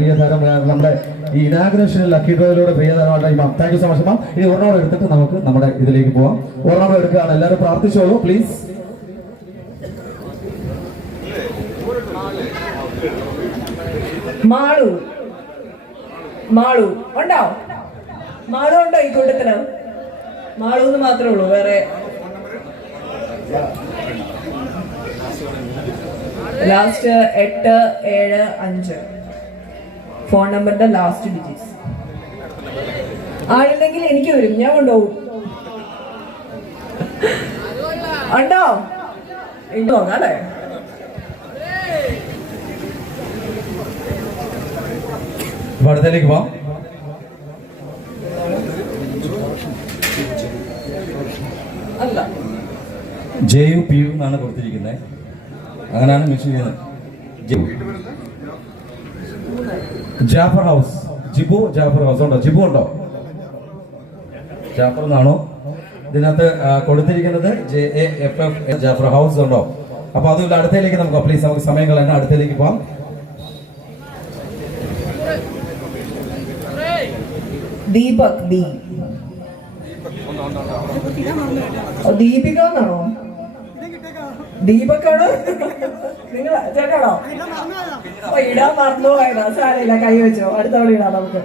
പ്രിയതരം നമ്മുടെ ഈ ഇനാഗ്രേഷനിൽ ലക്കി ഡ്രോയിലൂടെ പ്രിയതരമായിട്ട് ഇമാം താങ്ക് യു സോ മച്ച് ഇമാം. ഇനി ഒരെണ്ണം എടുത്തിട്ട് നമുക്ക് നമ്മുടെ ഇതിലേക്ക് പോവാം. ഒരെണ്ണം എടുക്കുകയാണ്. എല്ലാവരും പ്രാർത്ഥിച്ചോളൂ പ്ലീസ്. മാളു മാളു ഉണ്ടോ? മാളു ഉണ്ടോ ഈ കൂട്ടത്തിന്? മാളു എന്ന് മാത്രമേ ഉള്ളൂ, വേറെ ലാസ്റ്റ് 875 ഫോൺ നമ്പറിന്റെ ലാസ്റ്റ് ഡിജിറ്റ്സ്. ആളുണ്ടെങ്കിൽ എനിക്ക് വരും, ഞാൻ കൊണ്ടുപോകും. ഉണ്ടോ? ഉണ്ടോ അല്ലേ? അടുത്തേക്ക് പോവാം. അല്ല, ജയു പി യു എന്നാണ് കൊടുത്തിരിക്കുന്നത്. അങ്ങനെയാണ് മെൻഷൻ ചെയ്യുന്നത്. ജാഫർ ഹൗസ്, ജിബു ജാഫർ ഹൗസ് ഉണ്ടോ? ജിബു ഉണ്ടോ? ജാഫർ എന്നാണോ ഇതിനകത്ത് കൊടുത്തിരിക്കുന്നത്? JAFF ജാഫർ ഹൗസ് ഉണ്ടോ? അപ്പൊ അതുമില്ല. അടുത്തേക്ക് നമുക്ക് പ്ലീസ്, നമുക്ക് സമയം കളയാൻ അടുത്തേക്ക് പോവാം. ദീപക് ദീപിക എന്നാണോ? ദീപക്കാണോ? നിങ്ങൾ ചേട്ടാണോ? അപ്പൊ ഇടാൻ മറന്നു പോയതാ. സാരമില്ല, കൈ വെച്ചോ, അടുത്ത തവണ ഇടാം നമുക്ക്.